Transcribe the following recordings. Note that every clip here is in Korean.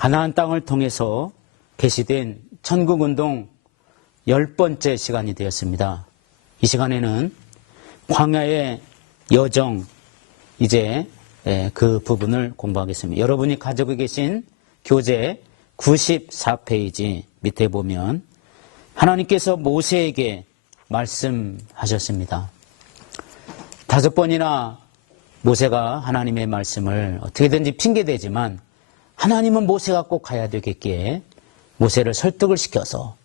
가나안 땅을 통해서 개시된 천국운동 10번째 시간이 되었습니다. 이 시간에는 광야의 여정, 이제 그 부분을 공부하겠습니다. 여러분이 가지고 계신 교재 94페이지 밑에 보면 하나님께서 모세에게 말씀하셨습니다. 5번이나 모세가 하나님의 말씀을 어떻게든지 핑계대지만 하나님은 모세가 꼭 가야 되겠기에 모세를 설득을 시켜서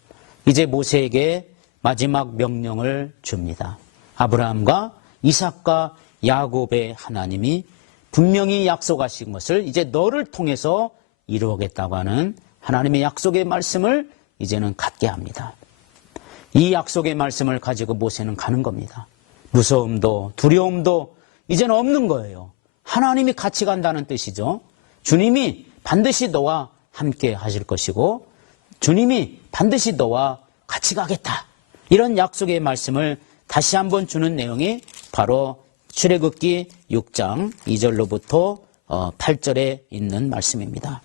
이제 모세에게 마지막 명령을 줍니다. 아브라함과 이삭과 야곱의 하나님이 분명히 약속하신 것을 이제 너를 통해서 이루겠다고 하는 하나님의 약속의 말씀을 이제는 갖게 합니다. 이 약속의 말씀을 가지고 모세는 가는 겁니다. 무서움도 두려움도 이제는 없는 거예요. 하나님이 같이 간다는 뜻이죠. 주님이 반드시 너와 함께 하실 것이고 주님이 반드시 너와 같이 가겠다. 이런 약속의 말씀을 다시 한번 주는 내용이 바로 출애굽기 6장 2절로부터 8절에 있는 말씀입니다.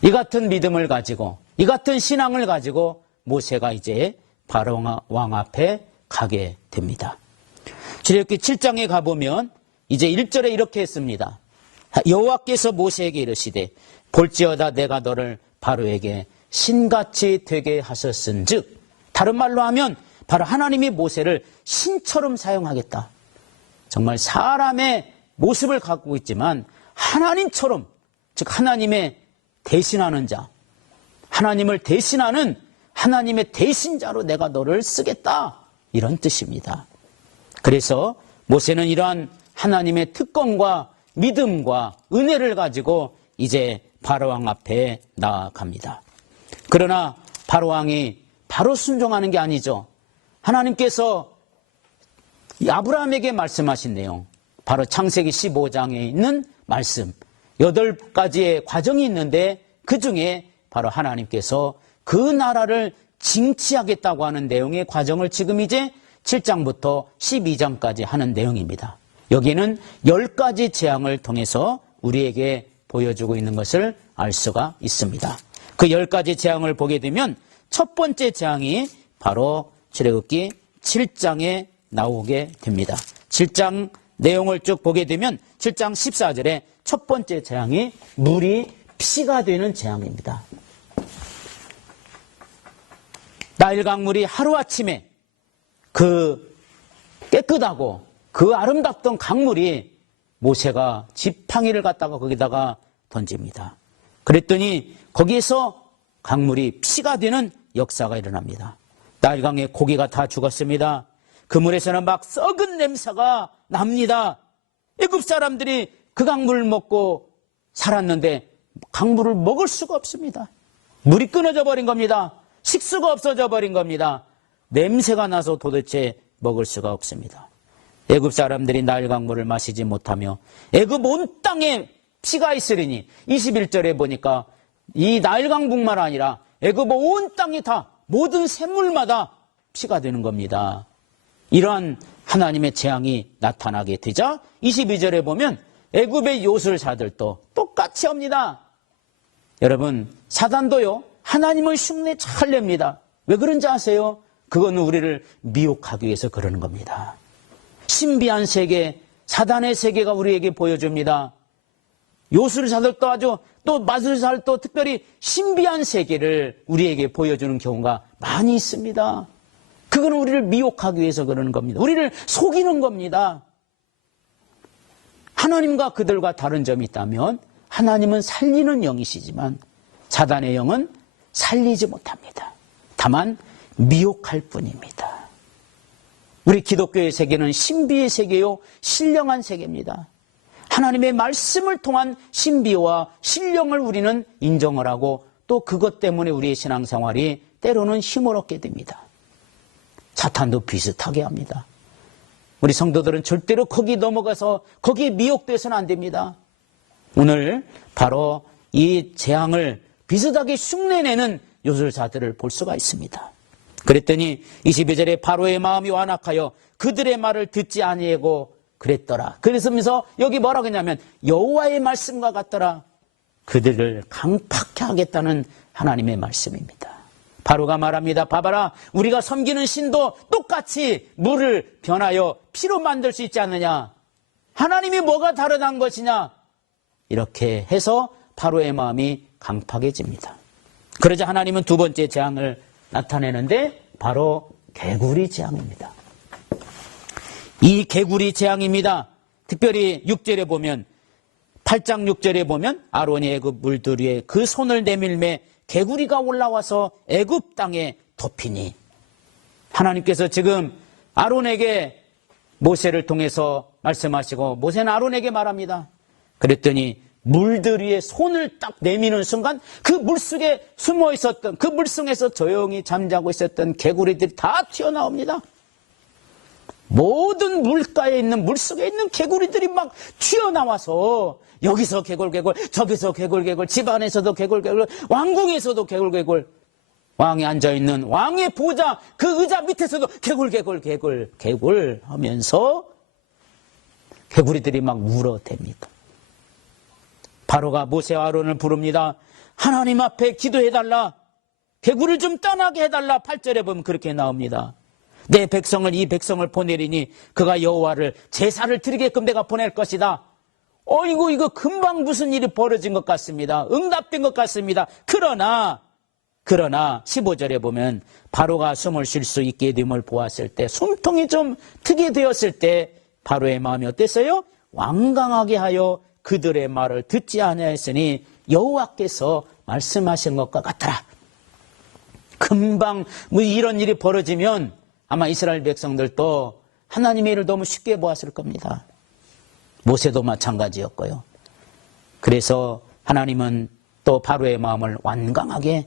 이 같은 믿음을 가지고 이 같은 신앙을 가지고 모세가 이제 바로 왕 앞에 가게 됩니다. 출애굽기 7장에 가보면 이제 1절에 이렇게 했습니다. 여호와께서 모세에게 이르시되 볼지어다 내가 너를 바로에게 신같이 되게 하셨은즉, 다른 말로 하면 바로 하나님이 모세를 신처럼 사용하겠다. 정말 사람의 모습을 갖고 있지만 하나님처럼, 즉 하나님의 대신하는 자, 하나님을 대신하는 하나님의 대신자로 내가 너를 쓰겠다, 이런 뜻입니다. 그래서 모세는 이러한 하나님의 특권과 믿음과 은혜를 가지고 이제 바로왕 앞에 나아갑니다. 그러나 바로왕이 바로 순종하는 게 아니죠. 하나님께서 아브라함에게 말씀하신 내용, 바로 창세기 15장에 있는 말씀 8가지의 과정이 있는데 그 중에 바로 하나님께서 그 나라를 징치하겠다고 하는 내용의 과정을 지금 이제 7장부터 12장까지 하는 내용입니다. 여기는 10가지 재앙을 통해서 우리에게 보여주고 있는 것을 알 수가 있습니다. 그 10가지 재앙을 보게 되면 첫 번째 재앙이 바로 출애굽기 7장에 나오게 됩니다. 7장 내용을 쭉 보게 되면 7장 14절에 첫 번째 재앙이 물이 피가 되는 재앙입니다. 나일 강물이 하루아침에 그 깨끗하고 그 아름답던 강물이 모세가 지팡이를 갖다가 거기다가 던집니다. 그랬더니 거기에서 강물이 피가 되는 역사가 일어납니다. 나일강의 고기가 다 죽었습니다. 그 물에서는 막 썩은 냄새가 납니다. 애굽 사람들이 그 강물을 먹고 살았는데 강물을 먹을 수가 없습니다. 물이 끊어져 버린 겁니다. 식수가 없어져 버린 겁니다. 냄새가 나서 도대체 먹을 수가 없습니다. 애굽 사람들이 나일 강물을 마시지 못하며 애굽 온 땅에 피가 있으리니 21절에 보니까 이 나일 강뿐만 아니라 애굽 온 땅이 다 모든 샘물마다 피가 되는 겁니다. 이러한 하나님의 재앙이 나타나게 되자 22절에 보면 애굽의 요술사들도 똑같이 합니다. 여러분, 사단도요 하나님을 흉내 잘 냅니다. 왜 그런지 아세요? 그건 우리를 미혹하기 위해서 그러는 겁니다. 신비한 세계, 사단의 세계가 우리에게 보여줍니다. 요술사들도 아주 또 마술사들도 특별히 신비한 세계를 우리에게 보여주는 경우가 많이 있습니다. 그건 우리를 미혹하기 위해서 그러는 겁니다. 우리를 속이는 겁니다. 하나님과 그들과 다른 점이 있다면 하나님은 살리는 영이시지만 사단의 영은 살리지 못합니다. 다만 미혹할 뿐입니다. 우리 기독교의 세계는 신비의 세계요 신령한 세계입니다. 하나님의 말씀을 통한 신비와 신령을 우리는 인정을 하고 또 그것 때문에 우리의 신앙생활이 때로는 힘을 얻게 됩니다. 사탄도 비슷하게 합니다. 우리 성도들은 절대로 거기 넘어가서 거기에 미혹돼서는 안 됩니다. 오늘 바로 이 재앙을 비슷하게 흉내내는 요술사들을 볼 수가 있습니다. 그랬더니 22절에 바로의 마음이 완악하여 그들의 말을 듣지 아니하고 그랬더라. 그래서면서 여기 뭐라고 했냐면 여호와의 말씀과 같더라. 그들을 강팍해 하겠다는 하나님의 말씀입니다. 바로가 말합니다. 봐봐라, 우리가 섬기는 신도 똑같이 물을 변하여 피로 만들 수 있지 않느냐. 하나님이 뭐가 다르다는 것이냐. 이렇게 해서 바로의 마음이 강팍해집니다. 그러자 하나님은 두 번째 재앙을 나타내는데 바로 개구리 재앙입니다. 이 개구리 재앙입니다. 특별히 6절에 보면, 8장 6절에 보면 아론이 애굽 물들 위에 그 손을 내밀매 개구리가 올라와서 애굽 땅에 덮이니. 하나님께서 지금 아론에게 모세를 통해서 말씀하시고 모세는 아론에게 말합니다. 그랬더니 물들 위에 손을 딱 내미는 순간 그 물속에 숨어 있었던, 그 물속에서 조용히 잠자고 있었던 개구리들이 다 튀어나옵니다. 모든 물가에 있는, 물속에 있는 개구리들이 막 튀어나와서 여기서 개굴개굴, 저기서 개굴개굴, 집안에서도 개굴개굴, 왕궁에서도 개굴개굴, 왕이 앉아있는 왕의 보좌 그 의자 밑에서도 개굴개굴 하면서 개구리들이 막 울어댑니다. 바로가 모세와 아론을 부릅니다. 하나님 앞에 기도해달라. 개구리를 좀 떠나게 해달라. 8절에 보면 그렇게 나옵니다. 내 백성을, 이 백성을 보내리니 그가 여호와를 제사를 드리게끔 내가 보낼 것이다. 어이구, 이거 금방 무슨 일이 벌어진 것 같습니다. 응답된 것 같습니다. 그러나 15절에 보면 바로가 숨을 쉴 수 있게 됨을 보았을 때, 숨통이 좀 트게 되었을 때 바로의 마음이 어땠어요? 완강하게 하여 그들의 말을 듣지 아니하였으니 여호와께서 말씀하신 것과 같더라. 금방 뭐 이런 일이 벌어지면 아마 이스라엘 백성들도 하나님의 일을 너무 쉽게 보았을 겁니다. 모세도 마찬가지였고요. 그래서 하나님은 또 바로의 마음을 완강하게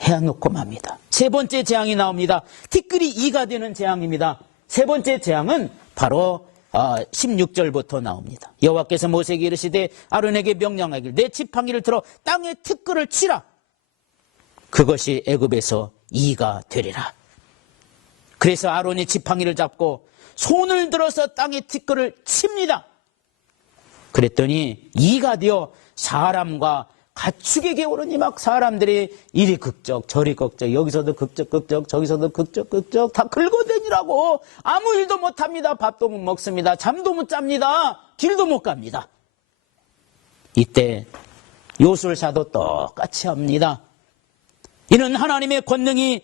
해놓고 맙니다. 세 번째 재앙이 나옵니다. 티끌이 이가 되는 재앙입니다. 세 번째 재앙은 바로 16절부터 나옵니다. 여호와께서 모세에게 이르시되 아론에게 명령하기를 내 지팡이를 들어 땅에 티끌을 치라. 그것이 애굽에서 이가 되리라. 그래서 아론이 지팡이를 잡고 손을 들어서 땅에 티끌을 칩니다. 그랬더니 이가 되어 사람과 가축에게 오르니 막 사람들이 이리 극적 저리 극적, 여기서도 극적 저기서도 극적 다 긁어대니라고. 아무 일도 못합니다. 밥도 못 먹습니다. 잠도 못 잡니다. 길도 못 갑니다. 이때 요술사도 똑같이 합니다. 이는 하나님의 권능이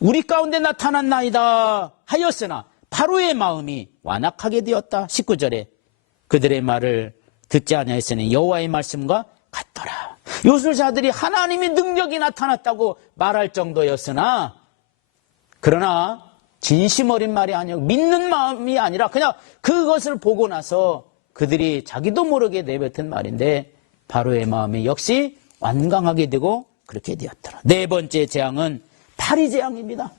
우리 가운데 나타났나이다 하였으나 바로의 마음이 완악하게 되었다. 19절에 그들의 말을 듣지 아니하였으니 여호와의 말씀과 같더라. 요술사들이 하나님의 능력이 나타났다고 말할 정도였으나, 그러나 진심 어린 말이 아니고 믿는 마음이 아니라 그냥 그것을 보고 나서 그들이 자기도 모르게 내뱉은 말인데 바로의 마음이 역시 완강하게 되고 그렇게 되었더라. 네 번째 재앙은 파리 재앙입니다.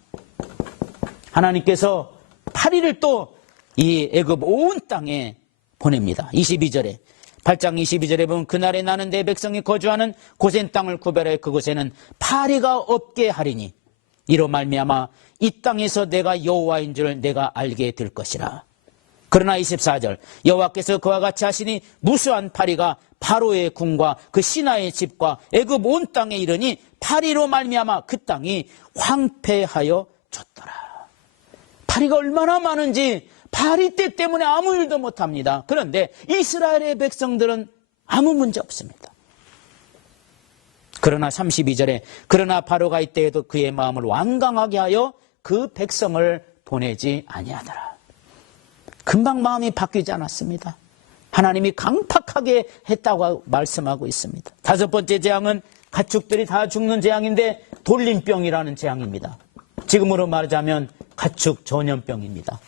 하나님께서 파리를 또 이 애굽 온 땅에 보냅니다. 22절에 8장 22절에 보면 그날에 나는 내 백성이 거주하는 고센 땅을 구별하여 그곳에는 파리가 없게 하리니 이로 말미암아 이 땅에서 내가 여호와인 줄 내가 알게 될 것이라. 그러나 24절 여호와께서 그와 같이 하시니 무수한 파리가 바로의 궁과 그 신하의 집과 애굽 온 땅에 이르니 파리로 말미암아 그 땅이 황폐하여 졌더라. 파리가 얼마나 많은지 파리떼 때문에 아무 일도 못합니다. 그런데 이스라엘의 백성들은 아무 문제 없습니다. 그러나 32절에 그러나 바로가 이때에도 그의 마음을 완강하게 하여 그 백성을 보내지 아니하더라. 금방 마음이 바뀌지 않았습니다. 하나님이 강팍하게 했다고 말씀하고 있습니다. 다섯 번째 재앙은 가축들이 다 죽는 재앙인데 돌림병이라는 재앙입니다. 지금으로 말하자면 가축 전염병입니다.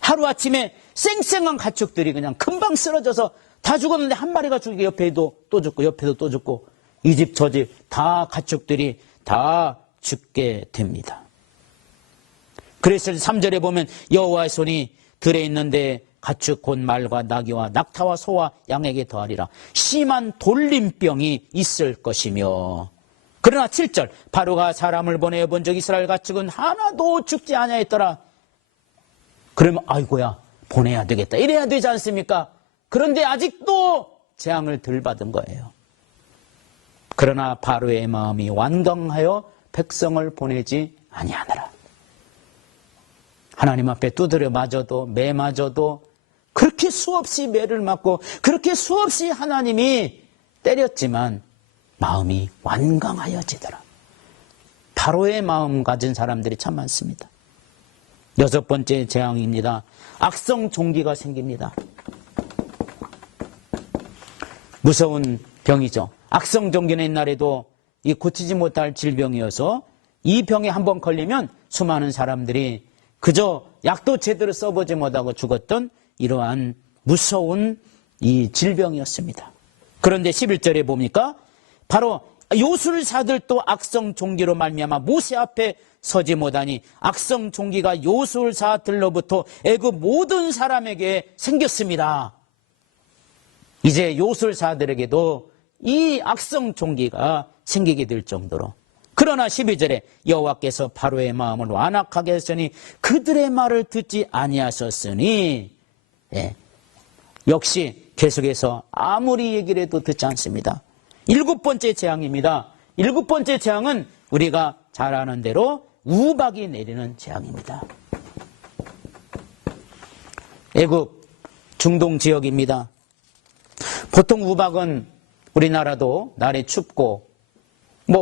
하루아침에 쌩쌩한 가축들이 그냥 금방 쓰러져서 다 죽었는데 한 마리가 죽이고 옆에도 또 죽고 옆에도 또 죽고 이 집 저 집 다 가축들이 다 죽게 됩니다. 그래서 3절에 보면 여호와의 손이 들에 있는데 가축 곧 말과 나귀와 낙타와 소와 양에게 더하리라. 심한 돌림병이 있을 것이며. 그러나 7절 바로가 사람을 보내어 본 적 이스라엘 가축은 하나도 죽지 아니하였더라. 그러면 아이고야 보내야 되겠다 이래야 되지 않습니까? 그런데 아직도 재앙을 덜 받은 거예요. 그러나 바로의 마음이 완강하여 백성을 보내지 아니하느라. 하나님 앞에 두드려 맞아도 매 맞아도 그렇게 수없이 매를 맞고 그렇게 수없이 하나님이 때렸지만 마음이 완강하여지더라. 바로의 마음 가진 사람들이 참 많습니다. 여섯 번째 재앙입니다. 악성 종기가 생깁니다. 무서운 병이죠. 악성 종기는 옛날에도 이 고치지 못할 질병이어서 이 병에 한번 걸리면 수많은 사람들이 그저 약도 제대로 써보지 못하고 죽었던 이러한 무서운 이 질병이었습니다. 그런데 11절에 보니까 바로 요술사들도 악성 종기로 말미암아 모세 앞에 서지 못하니 악성 종기가 요술사들로부터 애굽 모든 사람에게 생겼습니다. 이제 요술사들에게도 이 악성 종기가 생기게 될 정도로. 그러나 12절에 여호와께서 바로의 마음을 완악하게 했으니 그들의 말을 듣지 아니하셨으니, 역시 계속해서 아무리 얘기를 해도 듣지 않습니다. 일곱 번째 재앙입니다. 일곱 번째 재앙은 우리가 잘 아는 대로 우박이 내리는 재앙입니다. 애굽 중동 지역입니다. 보통 우박은 우리나라도 날이 춥고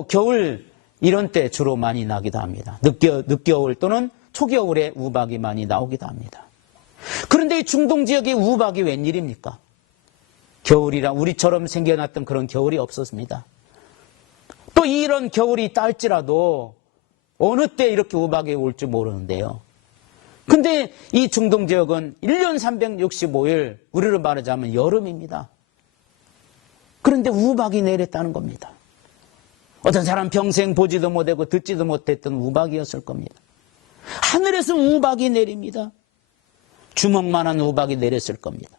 겨울 이런 때 주로 많이 나기도 합니다. 늦겨울 또는 초겨울에 우박이 많이 나오기도 합니다. 그런데 이 중동 지역의 우박이 웬일입니까? 겨울이라 우리처럼 생겨났던 그런 겨울이 없었습니다. 또 이런 겨울이 있다 할지라도 어느 때 이렇게 우박이 올지 모르는데요. 근데 이 중동 지역은 1년 365일 우리로 말하자면 여름입니다. 그런데 우박이 내렸다는 겁니다. 어떤 사람 평생 보지도 못하고 듣지도 못했던 우박이었을 겁니다. 하늘에서 우박이 내립니다. 주먹만한 우박이 내렸을 겁니다.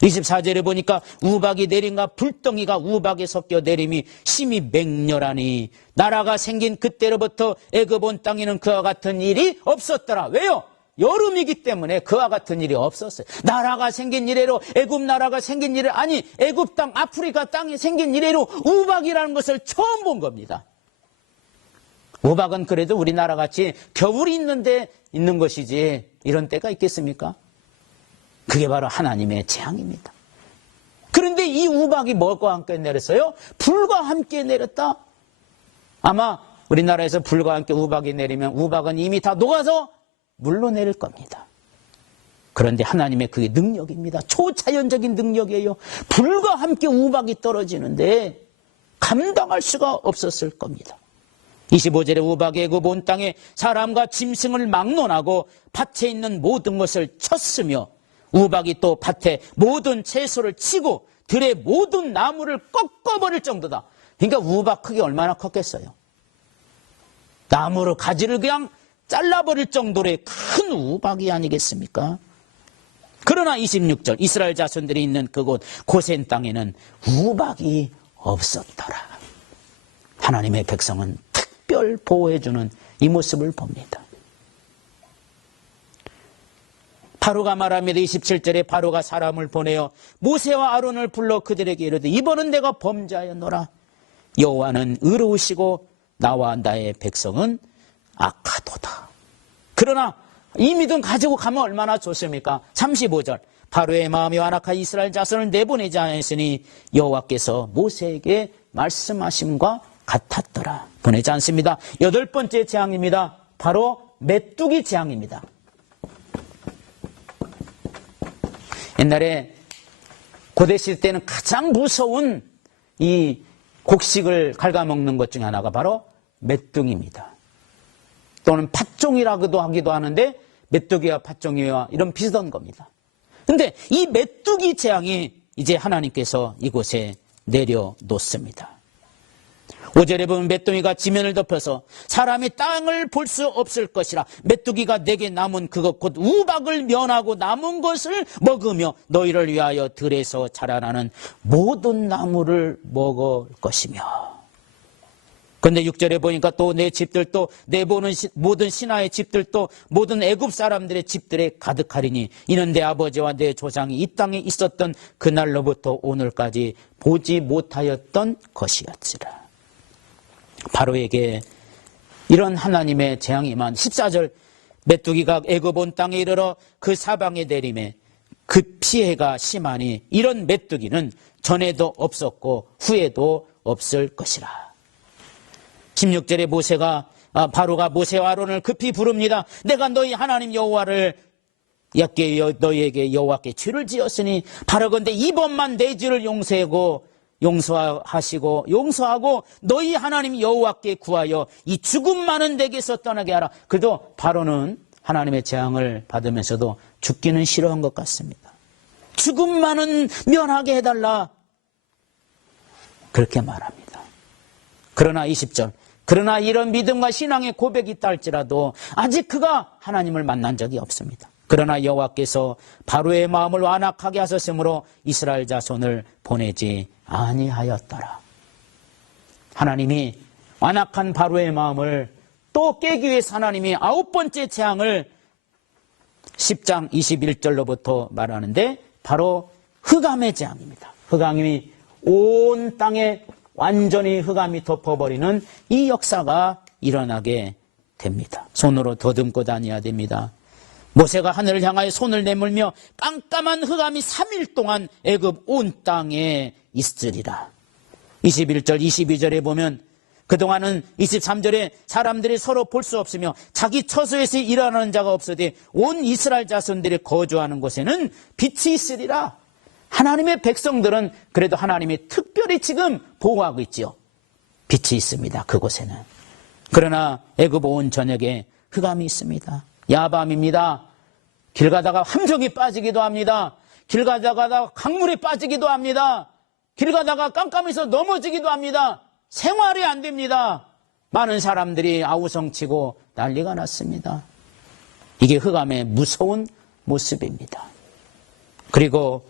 24절에 보니까 우박이 내린가 불덩이가 우박에 섞여 내림이 심히 맹렬하니 나라가 생긴 그때로부터 애굽 온 땅에는 그와 같은 일이 없었더라. 왜요? 여름이기 때문에 그와 같은 일이 없었어요. 나라가 생긴 이래로, 애굽 나라가 생긴 이래로, 아니 애굽 땅, 아프리카 땅이 생긴 이래로 우박이라는 것을 처음 본 겁니다. 우박은 그래도 우리나라 같이 겨울이 있는데 있는 것이지 이런 때가 있겠습니까? 그게 바로 하나님의 재앙입니다. 그런데 이 우박이 뭐와 함께 내렸어요? 불과 함께 내렸다. 아마 우리나라에서 불과 함께 우박이 내리면 우박은 이미 다 녹아서 물로 내릴 겁니다. 그런데 하나님의 그게 능력입니다. 초자연적인 능력이에요. 불과 함께 우박이 떨어지는데 감당할 수가 없었을 겁니다. 25절에 우박이 애굽 온 땅에 사람과 짐승을 막론하고 밭에 있는 모든 것을 쳤으며 우박이 또 밭에 모든 채소를 치고 들의 모든 나무를 꺾어버릴 정도다. 그러니까 우박 크기 얼마나 컸겠어요. 나무로 가지를 그냥 잘라버릴 정도의 큰 우박이 아니겠습니까? 그러나 26절 이스라엘 자손들이 있는 그곳 고센 땅에는 우박이 없었더라. 하나님의 백성은 특별 보호해주는 이 모습을 봅니다. 바로가 말합니다. 27절에 바로가 사람을 보내어 모세와 아론을 불러 그들에게 이르되 이번은 내가 범죄하였노라. 여호와는 의로우시고 나와 나의 백성은 악하도다. 그러나 이 믿음 가지고 가면 얼마나 좋습니까? 35절 바로의 마음이 완악하 이스라엘 자손을 내보내지 않았으니 여호와께서 모세에게 말씀하심과 같았더라. 보내지 않습니다. 여덟 번째 재앙입니다. 바로 메뚜기 재앙입니다. 옛날에 고대시대 때는 가장 무서운 이 곡식을 갉아먹는 것 중에 하나가 바로 메뚜기입니다. 또는 팥종이라고도 하기도 하는데 메뚜기와 팥종이와 이런 비슷한 겁니다. 그런데 이 메뚜기 재앙이 이제 하나님께서 이곳에 내려놓습니다. 5절에 보면 메뚜기가 지면을 덮여서 사람이 땅을 볼 수 없을 것이라. 메뚜기가 내게 남은 그것 곧 우박을 면하고 남은 것을 먹으며 너희를 위하여 들에서 자라나는 모든 나무를 먹을 것이며. 근데 6절에 보니까 또 내 집들도 내 보는 모든 신하의 집들도 모든 애굽 사람들의 집들에 가득하리니 이는 내 아버지와 내 조상이 이 땅에 있었던 그날로부터 오늘까지 보지 못하였던 것이었지라. 바로에게 이런 하나님의 재앙이 임한 14절 메뚜기가 애굽 온 땅에 이르러 그 사방에 내림에 그 피해가 심하니 이런 메뚜기는 전에도 없었고 후에도 없을 것이라. 16절에 바로가 모세와 아론을 급히 부릅니다. 내가 너희 하나님 여호와를 너희에게 여호와께 죄를 지었으니 바라건대 이번만 내 죄를 용서하고 너희 하나님 여호와께 구하여 이 죽음 많은 데게서 떠나게 하라. 그래도 바로는 하나님의 재앙을 받으면서도 죽기는 싫어한 것 같습니다. 죽음 많은 면하게 해달라, 그렇게 말합니다. 그러나 20절, 그러나 이런 믿음과 신앙의 고백이 있다 할지라도 아직 그가 하나님을 만난 적이 없습니다. 그러나 여호와께서 바로의 마음을 완악하게 하셨으므로 이스라엘 자손을 보내지 아니하였더라. 하나님이 완악한 바로의 마음을 또 깨기 위해서 하나님이 9번째 재앙을 10장 21절로부터 말하는데 바로 흑암의 재앙입니다. 흑암이 온 땅에 완전히 흑암이 덮어버리는 이 역사가 일어나게 됩니다. 손으로 더듬고 다녀야 됩니다. 모세가 하늘을 향하여 손을 내밀며 깜깜한 흑암이 3일 동안 애굽 온 땅에 있으리라. 21절 22절에 보면 그동안은 23절에 사람들이 서로 볼 수 없으며 자기 처소에서 일어나는 자가 없으되 온 이스라엘 자손들이 거주하는 곳에는 빛이 있으리라. 하나님의 백성들은 그래도 하나님이 특별히 지금 보호하고 있지요. 빛이 있습니다. 그곳에는. 그러나 애굽 온 전역에 흑암이 있습니다. 야밤입니다. 길 가다가 함정이 빠지기도 합니다. 길 가다가 강물에 빠지기도 합니다. 길 가다가 깜깜해서 넘어지기도 합니다. 생활이 안 됩니다. 많은 사람들이 아우성치고 난리가 났습니다. 이게 흑암의 무서운 모습입니다. 그리고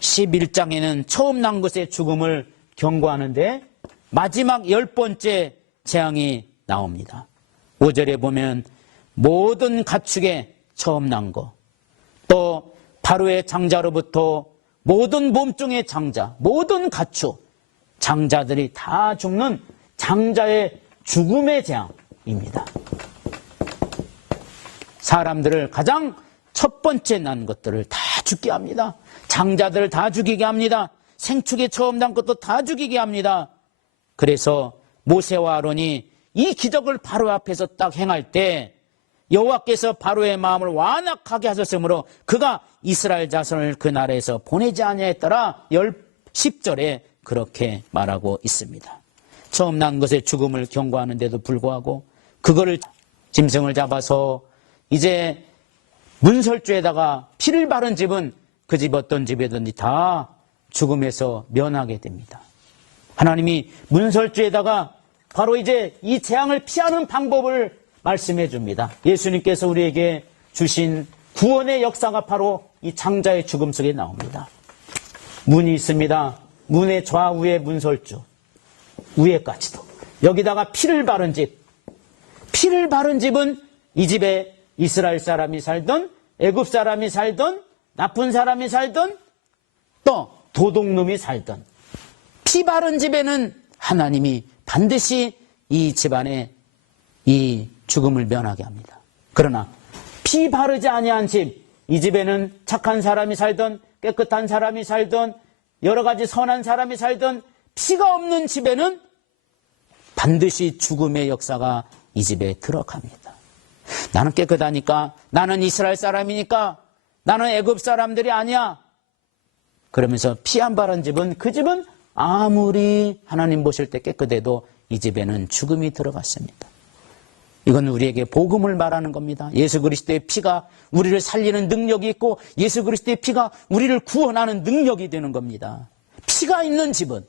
11장에는 처음 난 것의 죽음을 경고하는데 마지막 10번째 재앙이 나옵니다. 5절에 보면 모든 가축의 처음 난 것, 또 바로의 장자로부터 모든 몸종의 장자, 모든 가축, 장자들이 다 죽는 장자의 죽음의 재앙입니다. 사람들을 가장 첫 번째 난 것들을 다 죽게 합니다. 장자들을 다 죽이게 합니다. 생축에 처음 난 것도 다 죽이게 합니다. 그래서 모세와 아론이 이 기적을 바로 앞에서 딱 행할 때 여호와께서 바로의 마음을 완악하게 하셨으므로 그가 이스라엘 자손을 그 나라에서 보내지 아니하였더라. 10절에 그렇게 말하고 있습니다. 처음 난 것의 죽음을 경고하는데도 불구하고 그거를 짐승을 잡아서 이제 문설주에다가 피를 바른 집은 그 집 어떤 집이든지 다 죽음에서 면하게 됩니다. 하나님이 문설주에다가 바로 이제 이 재앙을 피하는 방법을 말씀해 줍니다. 예수님께서 우리에게 주신 구원의 역사가 바로 이 장자의 죽음 속에 나옵니다. 문이 있습니다. 문의 좌우에 문설주, 위에까지도. 여기다가 피를 바른 집. 피를 바른 집은 이 집에 이스라엘 사람이 살던, 애굽 사람이 살던, 나쁜 사람이 살던, 또 도둑놈이 살던 피 바른 집에는 하나님이 반드시 이 집안에 이 죽음을 면하게 합니다. 그러나 피 바르지 아니한 집, 이 집에는 착한 사람이 살던, 깨끗한 사람이 살던, 여러 가지 선한 사람이 살던 피가 없는 집에는 반드시 죽음의 역사가 이 집에 들어갑니다. 나는 깨끗하니까, 나는 이스라엘 사람이니까, 나는 애굽 사람들이 아니야. 그러면서 피 안 바른 집은, 그 집은 아무리 하나님 보실 때 깨끗해도 이 집에는 죽음이 들어갔습니다. 이건 우리에게 복음을 말하는 겁니다. 예수 그리스도의 피가 우리를 살리는 능력이 있고 예수 그리스도의 피가 우리를 구원하는 능력이 되는 겁니다. 피가 있는 집은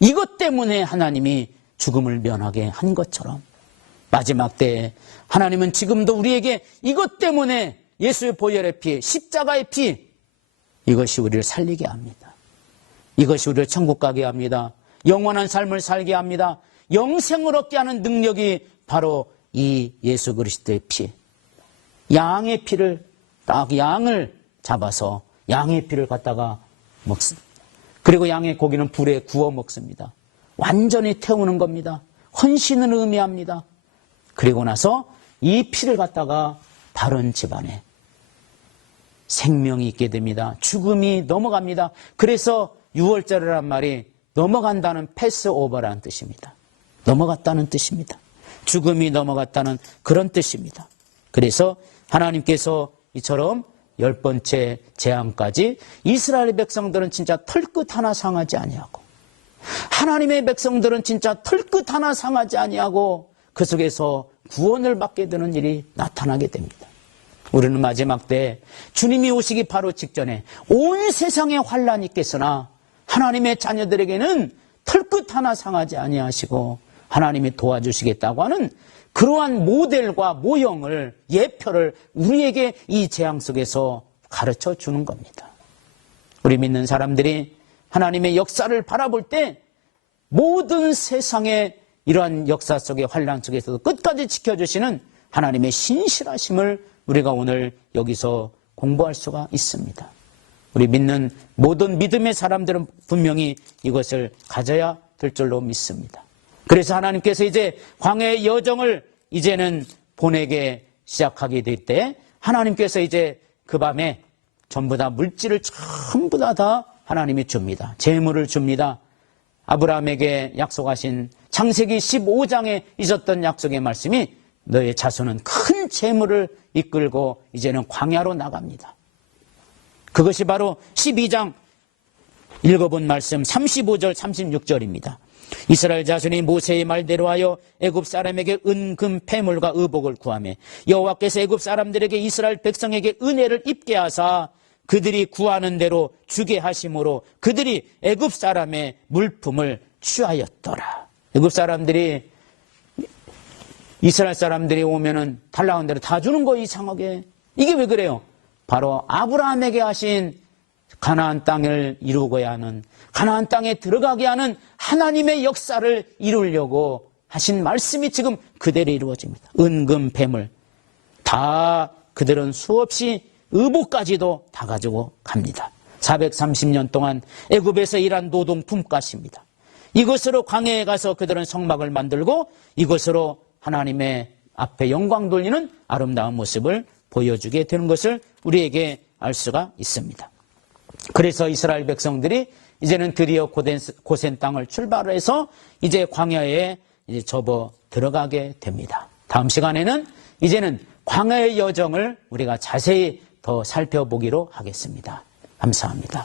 이것 때문에 하나님이 죽음을 면하게 한 것처럼 마지막 때에 하나님은 지금도 우리에게 이것 때문에 예수의 보혈의 피, 십자가의 피, 이것이 우리를 살리게 합니다. 이것이 우리를 천국 가게 합니다. 영원한 삶을 살게 합니다. 영생을 얻게 하는 능력이 바로 이 예수 그리스도의 피, 양의 피를, 딱 양을 잡아서 양의 피를 갖다가 먹습니다. 그리고 양의 고기는 불에 구워 먹습니다. 완전히 태우는 겁니다. 헌신을 의미합니다. 그리고 나서 이 피를 갖다가 바른 집안에 생명이 있게 됩니다. 죽음이 넘어갑니다. 그래서 6월절이란 말이 넘어간다는 패스오버라는 뜻입니다. 넘어갔다는 뜻입니다. 죽음이 넘어갔다는 그런 뜻입니다. 그래서 하나님께서 이처럼 10번째 재앙까지 이스라엘 백성들은 진짜 털끝 하나 상하지 아니하고, 하나님의 백성들은 진짜 털끝 하나 상하지 아니하고 그 속에서 구원을 받게 되는 일이 나타나게 됩니다. 우리는 마지막 때 주님이 오시기 바로 직전에 온 세상에 환란이 있겠으나 하나님의 자녀들에게는 털끝 하나 상하지 아니하시고 하나님이 도와주시겠다고 하는 그러한 모델과 모형을, 예표를 우리에게 이 재앙 속에서 가르쳐 주는 겁니다. 우리 믿는 사람들이 하나님의 역사를 바라볼 때 모든 세상의 이러한 역사 속의 환란 속에서도 끝까지 지켜주시는 하나님의 신실하심을 우리가 오늘 여기서 공부할 수가 있습니다. 우리 믿는 모든 믿음의 사람들은 분명히 이것을 가져야 될 줄로 믿습니다. 그래서 하나님께서 이제 광야의 여정을 이제는 보내게 시작하게 될 때 하나님께서 이제 그 밤에 전부 다 물질을 전부 다 하나님이 줍니다. 재물을 줍니다. 아브라함에게 약속하신 창세기 15장에 있었던 약속의 말씀이 너의 자손은 큰 재물을 이끌고 이제는 광야로 나갑니다. 그것이 바로 12장 읽어본 말씀 35절 36절입니다. 이스라엘 자손이 모세의 말대로 하여 애굽 사람에게 은금 패물과 의복을 구하며 여호와께서 애굽 사람들에게 이스라엘 백성에게 은혜를 입게 하사 그들이 구하는 대로 주게 하심으로 그들이 애굽 사람의 물품을 취하였더라. 애굽 사람들이 이스라엘 사람들이 오면은 달라는 대로 다 주는 거 이상하게. 이게 왜 그래요? 바로 아브라함에게 하신 가나안 땅을 이루고야 하는, 가나안 땅에 들어가게 하는 하나님의 역사를 이루려고 하신 말씀이 지금 그대로 이루어집니다. 은금 뱀을 다 그들은 수없이 의복까지도 다 가지고 갑니다. 430년 동안 애굽에서 일한 노동 품값입니다. 이것으로 광야에 가서 그들은 성막을 만들고 이것으로 하나님의 앞에 영광 돌리는 아름다운 모습을 보여주게 되는 것을 우리에게 알 수가 있습니다. 그래서 이스라엘 백성들이 이제는 드디어 고센 땅을 출발해서 이제 광야에 이제 접어 들어가게 됩니다. 다음 시간에는 이제는 광야의 여정을 우리가 자세히 더 살펴보기로 하겠습니다. 감사합니다.